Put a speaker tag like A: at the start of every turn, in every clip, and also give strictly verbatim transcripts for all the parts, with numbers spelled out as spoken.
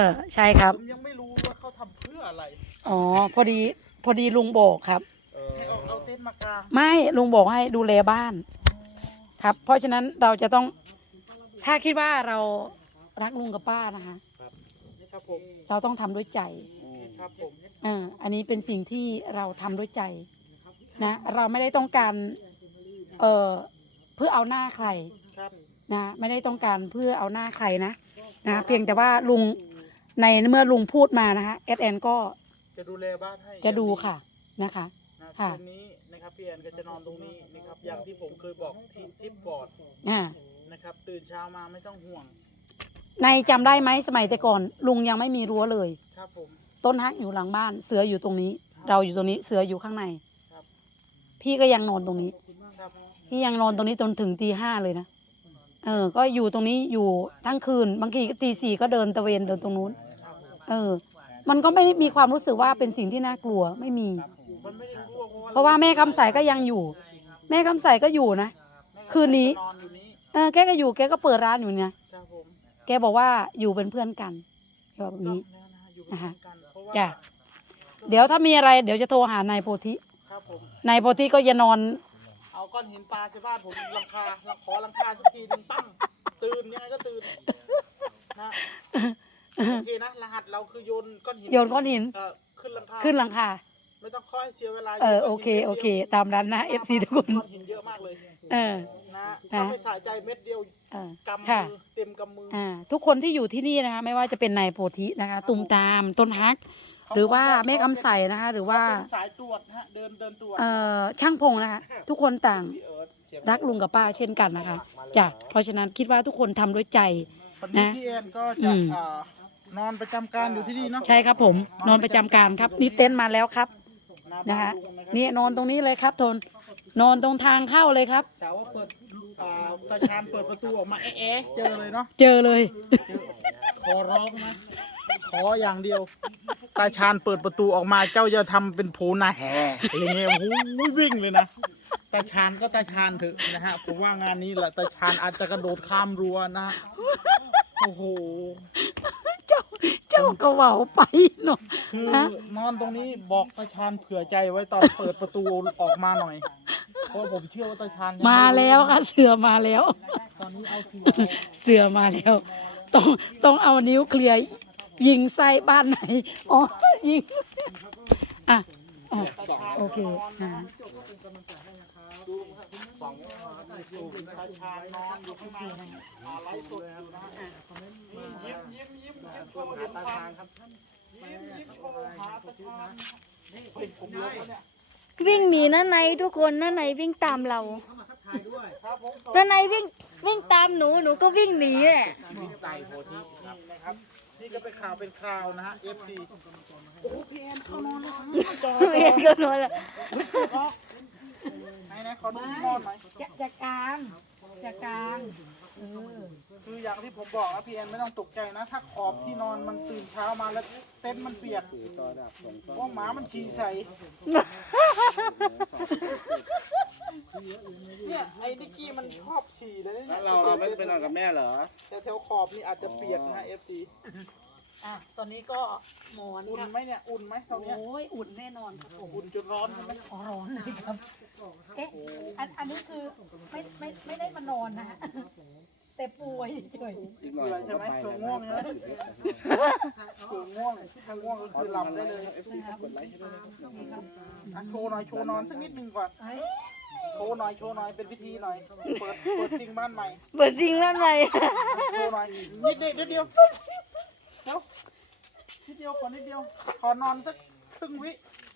A: อใช่ครับ
B: ผมยังไม่รู้ว่าเขาทำเพื่ออะไร
A: อ๋อพอดีพอดีลุงบอกครับ
B: ให้เอาเอาเต็นท์มากาง
A: ไม่ลุงบอกให้ดูแลบ้านครับเพราะฉะนั้นเราจะต้องถ้าคิดว่าเรารักลุงกับป้านะคะ
B: ครับผม
A: เราต้องทำด้วยใจ
B: ครับผม
A: เอออันนี้เป็นสิ่งที่เราทำด้วยใจนะเราไม่ได้ต้องการเออเพื่อเอาหน้าใครนะไม่ได้ต้องการเพื่อเอาหน้าใครนะนะเพียงแต่ว่าลุงในเมื่อลุงพูดมานะคะเอสแอนก็
B: จะดูแลบ้านให้
A: จะดูค่ะนะคะ
B: ค่ะคืนนี้นะครับพี่แอนก็จะนอนตรงนี้นะครับอย่างที่ผมเคยบอกที่ทิปก่อนนะครับตื่นเช้ามาไม่ต้องห่วง
A: ในจำได้ไหมสมัยแต่ก่อนลุงยังไม่มีรั้วเลย
B: ครับผม
A: ต้นฮักอยู่หลังบ้านเสืออยู่ตรงนี้เราอยู่ตรงนี้เสืออยู่ข้างในพี่ก็ยังนอนตรงนี้พี่ยังนอนตรงนี้จนถึงตีห้าเลยนะเออก็อยู่ตรงนี้อยู่ทั้งคืนบางทีตีสี่ก็เดินตะเวนเดินตรงนู้นเออมันก็ไม่มีความรู้สึกว่าเป็นสิ่งที่น่ากลัวไม่มีเพราะว่าแม่คำใสก็ยังอยู่ แม่คำใสก็อยู่นะคืนนี้เออแกก็อยู่แกก็เปิดร้านอยู่ไงแกบอกว่าอยู่เป็นเพื่อนกันแบบนี้นะคะจ้ะเดี๋ยวถ้ามีอะไรเดี๋ยวจะโทรหานายโพธินายโพธิก็จะนอน
B: เอาก้อนหินปลาใช่บ้านผมลังคาขอลังคาสักทีนึงตั้งตื่นยังไงก็ตื่นนะโอเคนะรหัสเราคือโยนก้อนหิน
A: โยนก้อนหิน
B: ขึ้นลังคา
A: ขึ้นลังคา
B: ไม่ต้องคอยเสียเวลา
A: เออโอเคโอเคตามนั้นนะเอฟซีทุกคน
B: หินเยอะมากเลย
A: เออ
B: นะถ้าไม่ใส่ใจเม็ดเดียวกำมือเต็มกำมือ
A: อ่าทุกคนที่อยู่ที่นี่นะคะไม่ว่าจะเป็นนายโพธินะคะตุมตามต้นฮักหรือว่าแม่คำใสนะคะหรือว่า
B: สายตรวจฮะเดินเดินตรวจ
A: เอ่อช่างพงนะคะทุกคนต่างรักลุงกับป้าเช่นกันนะคะจ้ะเพราะฉะนั้นคิดว่าทุกคนทำด้วยใจนะ
B: พี่เอ็นก็จะนอนประจำการอยู่ที่นี่เนาะ
A: ใช่ครับผมนอนประจำการครับนี่เต็นท์มาแล้วครับนะคะนี่นอนตรงนี้เลยครับทนนอนตรงทางเข้าเลยครับ
B: แต่ว่าเปิดตาชานเปิดประตูออกมาเอ๊ะเจอเลยเนาะ
A: เจอเลย
B: ขอร้องนะขออย่างเดียวตาชานเปิดประตูออกมาเจ้าจะทำเป็นโผนาแห่อย่างเงี้ยโอ้โหวิ่งเลยนะตาชานก็ตาชานเถอะนะฮะผมว่างานนี้แหละตาชานอาจจะกระโดดข้ามรั้วนะโอ้โห
A: เจ้าเจ้าก็เว้าไปเนาะ
B: คือนอนตรงนี้บอกตาชานเผื่อใจไว้ตอนเปิดประตูออกมาหน่อยเพราะผมเชื่อว่าตาชาน
A: มาแล้วค่ะเสือมาแล้ว
B: ตอนนี้เอา
A: เสือมาแล้วต้องต้องเอานิ้วเคลียร์ยิงไส้บ้านไหนอ๋อยิงอ่ะโอเคนะ
B: สูบตาชานนอนอยู่ข้างในไร้สุดนะยิ้มยิ้มยิ้มยิ้มเข้าหาตาชานครับยิ้มยิ้มเข้าหาตาชานนี่ผมเลยเนี่ย
C: วิ่งหนีนั่นไหนทุกคนนั่นไหนวิ่งตามเรานั่นไหนวิ่งวิ่งตามหนูหนูก็วิ่งหนีแหละ
B: วิ่งไต่โพธินะครับนี่ก็เป็นข่าวเป็นคราวนะฮะ เอฟ ซี โอ้โหพีเอ็นเข้านอนแล้ว
C: พีเอ็นเข้านอนแล้ว
B: ไหนไหนขอดูที่นอนหน่อย
A: จะจะกลางจะกลาง
B: คืออย่างที่ผมบอกนะพีเอ็นไม่ต้องตกใจนะถ้าขอบที่นอนมันตื่นเช้ามาแล้วเต็นท์มันเปียกเพราะหมามันฉี่ใส่เนี่ยไอ้นิกกี้มันชอบฉี่เลยเนี่ย
D: เราเราไม่ไปนอนกับแม่เหรอ
B: แต่แถวขอบนี่อาจจะเปียกนะ เอฟ ซี
A: อ่ะตอนนี้ก็หมอน
B: อุ่นไหมเนี่ยอุ่นไหมเท่านี้
A: โอ้ยอุ่นแน่นอนครับผม
B: อุ่นจนร้อนใช่ไหม
A: อ๋อร้อนเลยครับเอ๊ะอันอันนี้คือไม่ไม่ไม่ได้มานอนนะฮะแต่ป่วยเฉย
B: เผื่อใช่ไหมเผื่อง่วงใช่ไหมเผื่อง่วงถ้าง่วงก็คือหลับได้เลย เอฟ ซี กดไลค์ให้ด้วยนะครับโชว์หน่อยโชว์นอนสักนิดหนึ่งก่อนโชว์หน่อยโชว์หน่อยเป็นพิธีหน่อยเปิดเปิดซิงบ้านใหม่
C: เปิดซิงบ้านใหม่
B: โชว์หน่อยนิดเดียวนิดเดียวเดี๋ยวนิดเดียวก่อนนิดเดียวขอนอนสักครึ่งวิ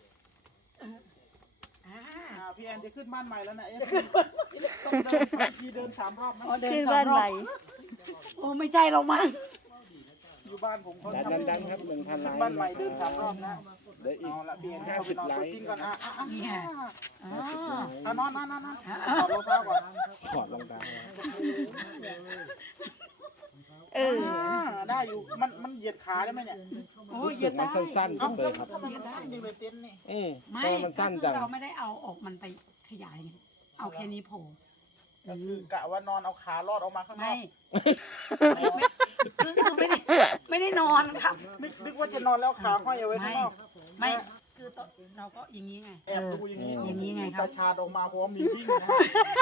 B: พี่แอนจะขึ้นบ้านใหม่แล้วนะเอ๊ะต้องเดินทีเดินสามรอบนะ
C: ขึ้นบ้านใหม่
A: โอ้ไม่ใช่เรามั้ง
B: อยู่บ้านผมเขาท
D: ำดันครับหนึ่งพันไล
B: ค์บ้านใหม่เดินสามรอบนะเอาละพี่แอนห้าสิบไลค์ทิ้งก่อนอ่ะอ่ะอ่ะนอนนอนนอนนอนถอดรองเท้าก่อน
D: ถอดรองเท้า
C: เออ
B: ได้อยู่มันมันเหยียดขาได้ไหมเนี่ย
D: รู้สึกมันสั้นๆจังเลยครับ
B: มันสั้นจริงเลยเต็นท์นี่
D: เออไม่มันสั้นจัง
A: เราไม่ได้เอาออกมันไปขยายไงเอาแค่นี้พอ
B: ก็คือกะว่านอนเอาขาลอดออกมาข้างนอก
A: ไม่คือคือไม่ได้ไม่ได้นอนครับ
B: นึกนึกว่าจะนอนแล้วขาห้อยเอาไว้ข้างนอก
A: ไม่คือตอนเราก็อย่างนี้ไง
B: แอบดูอย่างนี้
A: อย่างนี้ไงครับ
B: ตาชาดออกมาพร้อมมีวิ่งนะ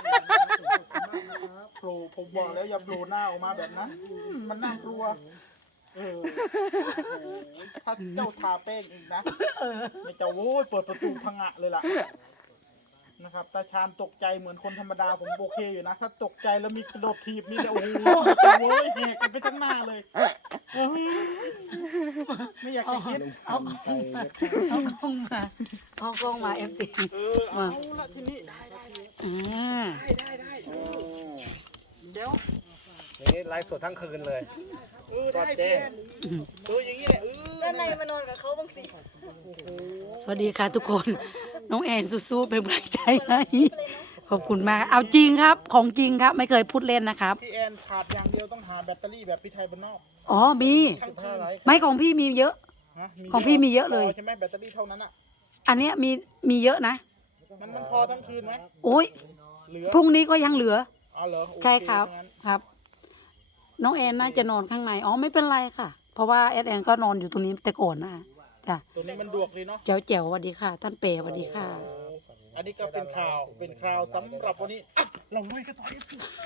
B: โผล่ผมบอกแล้วอย่าโผล่หน้าออกมาแบบนั้นอืมมันน่ากลัว เออถ้าเจ้าทาแป้งอีกนะไม่เจ้าโว้ยเปิดประตูพังงะเลยล่ะนะครับตาชานตกใจเหมือนคนธรรมดาผมโอเคอยู่นะ ถ้าตกใจแล้วมีกระโดดถีบนี่เนี่ยโอ้โหโว้ยแหกกันไปทั้งหน้าเลยโอ้ยไม่อยากจะคิด
A: เอากล้องมาเอากล้องมาเอากล้องมาเอฟซี
B: เออเอาละทีนี้ได้ได้
A: อ่า
B: ได้ได้เดี๋ยว
D: นี่ไลฟ์สดทั้งคืนเลย
B: เออได้พี่แอนเอออย่างนี้แหละเออ
C: ด้านในมานอนกับเขาบ้างสิ
A: สวัสดีค่ะทุกคน น้องแอนสู้ๆเป็นกำลังใจให้ขอบคุณมาก เอาจริงครับ ของจริงครับ ไม่เคยพูดเล่นนะครับ
B: พี่แอนขาดอย่างเดียวต้องหาแบตเตอรี่แบบพี่ไทยบ้านนอก
A: อ๋อมี
B: ทั้งคืน
A: ไม่ของพี่มีเยอะ
B: ฮะ
A: ของพี่มีเยอะเลย
B: พใช่ไหมแบตเตอรี่เท่านั้นอ่ะ
A: อันเนี้ยมีมีเยอะนะ
B: มันมันพอทั้งคืนไหม
A: โอ้ย
B: เหลือ
A: พรุ่งนี้ก็ยังเหลือ
B: อ๋อเหรอโอเ
A: ใช่ครับ
B: งั้น
A: ครับ น้องแอนน่าจะนอนข้างใน อ๋อไม่เป็นไรค่ะ เพราะว่าแอดแอนก็นอนอยู่ตรงนี้แต่ก่อนนะจ้ะ
B: ตัวนี้มันดวกเลยเนาะ
A: เจ๋วเจ๋วสวัสดีค่ะ ท่านเป๋สวัสดีค่ะ
B: โอ้อันนี้ก็เป็นข่าวเป็นข่าวสำหรับวันนี้อ่ะเราลุยกันต่อ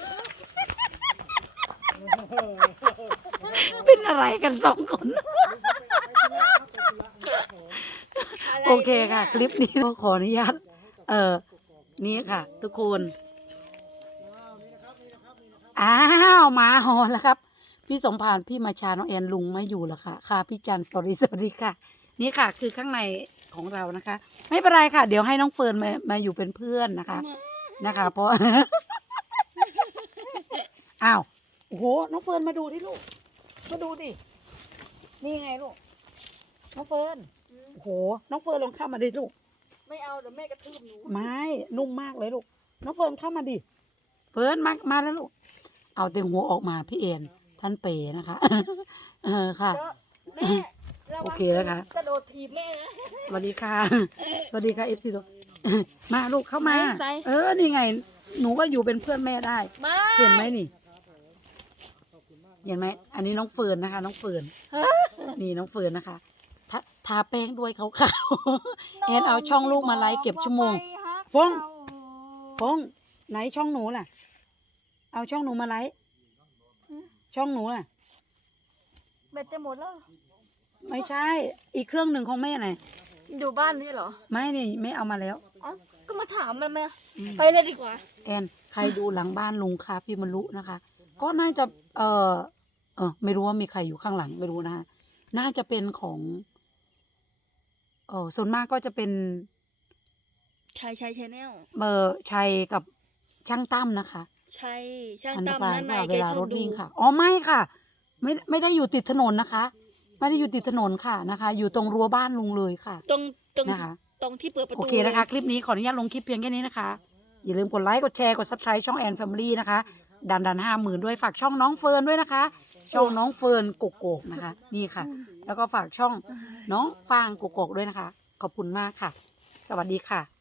A: เป็นอะไรกันสองคน
C: อะไร
A: โอเคค่ะ คลิปนี้ก็ขออนุญาตเออนี่ค่ะ ทุกคน อ้าวหมาหอนแล้วครับ พี่สมพานพี่มาชาน้องแอนลุงไม่อยู่แล้วค่ะ ค่ะพี่จันสตอรี่สวัสดีค่ะ นี่ค่ะ คือข้างในของเรานะคะ ไม่เป็นไรค่ะ เดี๋ยวให้น้องเฟิร์นมามาอยู่เป็นเพื่อนนะคะ นะคะ เพราะ อ้าวโอ้โหน้องเฟิร์นมาดูที่ลูก มาดูดิ นี่ไงลูก น้องเฟิร์น โอ้โห น้องเฟิร์นลองเข้ามาดิลูก
C: ไม่เอาเดี๋ยวแม่กระทืบหนู
A: ไม่ นุ่มมากเลยลูก น้องเฟิร์นเข้ามาดิ เฟิร์นมา มาแล้วลูก เอาแต่หัวออกมาพี่เอ็นท่านเป๋นะคะ เออค่ะ
C: แล้วแม่ระวัง
A: โอเคนะคะ
C: กระโดดถีบแม่นะ
A: สวัสดีค่ะ สวัสดีค่ะเอฟซีตัว มาลูกเข้ามา
C: ไม่ใส่
A: เออ นี่ไง หนูก็อยู่เป็นเพื่อนแม่ได้
C: มา
A: เห็นไหมนี่ เห็นไหม อันนี้น้องเฟิร์นนะคะ น้องเฟิร์น นี่น้องเฟิร์นนะคะ ทาทาแป้งด้วยขาวๆ แอนเอาช่องลูกมาไลฟ์เก็บชั่วโมง ฟง ฟงไหนช่องหนูล่ะ เอาช่องหนูมาไลฟ์ช่องหนูล่ะ
C: เบ็ดจะหมดแล้ว
A: ไม่ใช่ อีกเครื่องหนึ่งของแม่ไหน
C: อยู่บ้านนี่เหรอ
A: ไม่นี่ไม่เอามาแล้ว
C: เอ๋อก็มาถามมันไหม
A: อืม
C: ไปเลยดีกว่า
A: แอนใครดูหลังบ้านลุงคะพี่มรุนะคะ ก็น่าจะ เออเออไม่รู้ว่ามีใครอยู่ข้างหลังไม่รู้นะคะน่าจะเป็นของเออส่วนมากก็จะเป็น
C: ชายชายชาแนล
A: เบอร์ชัยกับช่างตั้มนะคะ
C: ใช่ช่าง
A: อัน
C: ตั้ม
A: ปลา
C: นั่น
A: ย
C: ใน
A: ค่ะ
C: แก
A: เวลา
C: ชอ
A: ร
C: บ
A: ถ
C: ดู
A: วิ่งค่ะอ๋อไม่ค่ะ ไม่ไม่ได้อยู่ติดถนนนะคะ ไม่ได้อยู่ติดถนนค่ะนะคะ อยู่ตรงรั้วบ้านลุงเลยค่ะ
C: ตรงตรง
A: นะคะ
C: ตรงที่เปิดประ
A: โอ
C: ตู
A: เคนะคะ คลิปนี้ขออนุญาตลงคลิปเพียงแค่นี้นะคะ อย่าลืมกดไลค์กดแชร์กดซับสไครต์ช่องแอนแฟมิลี่นะคะ ดันดันห้าหมื่นด้วยฝากช่องน้องเฟิร์นด้วยนะคะ ช่องน้องเฟิร์นโกโกกนะคะ นี่ค่ะ แล้วก็ฝากช่องน้องฟางโกโกกด้วยนะคะ ขอบคุณมากค่ะ สวัสดีค่ะ